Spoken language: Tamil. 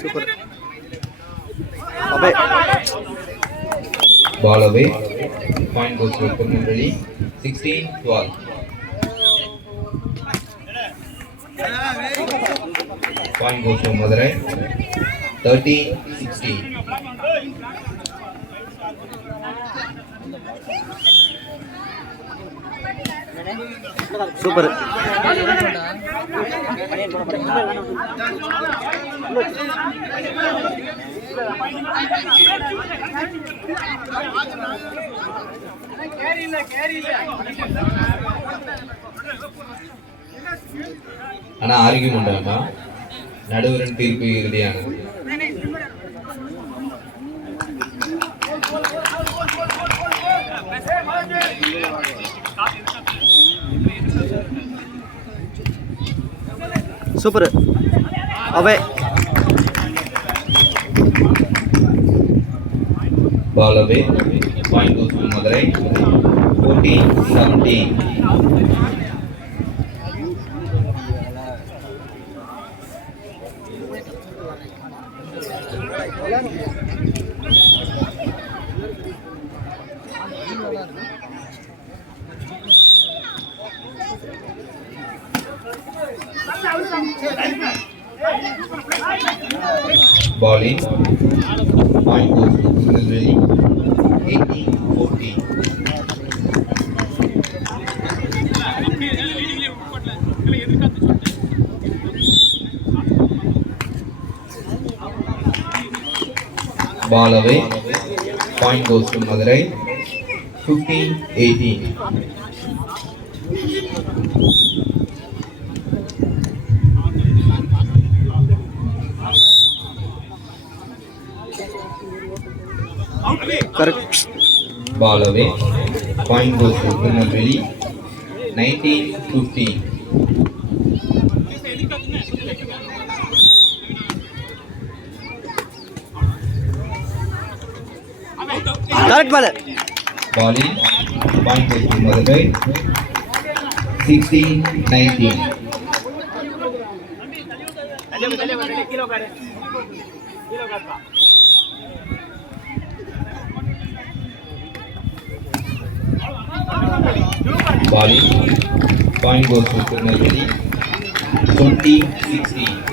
Super. Away. Ball away. Point goes to Tirunelveli. 16-12. Point goes to Madurai. 13-16. Super. ஆனா ஆர்கியூமெண்ட் வேண்டாம். நடுவரின் தீர்ப்பு இறுதியானது. Super. Away. Ball away. Point goes to Madurai. 14-17. Ball in. Point goes to Tirunelveli. 18-14. Ball away. Point goes to Madurai. 15-18. Correct. Ball away. Point goes to Tirunelveli. 19-15. Correct ball. Ball in. Point goes to Madurai. 16-19. Ball in. Point goes to Tirunelveli. 20-16.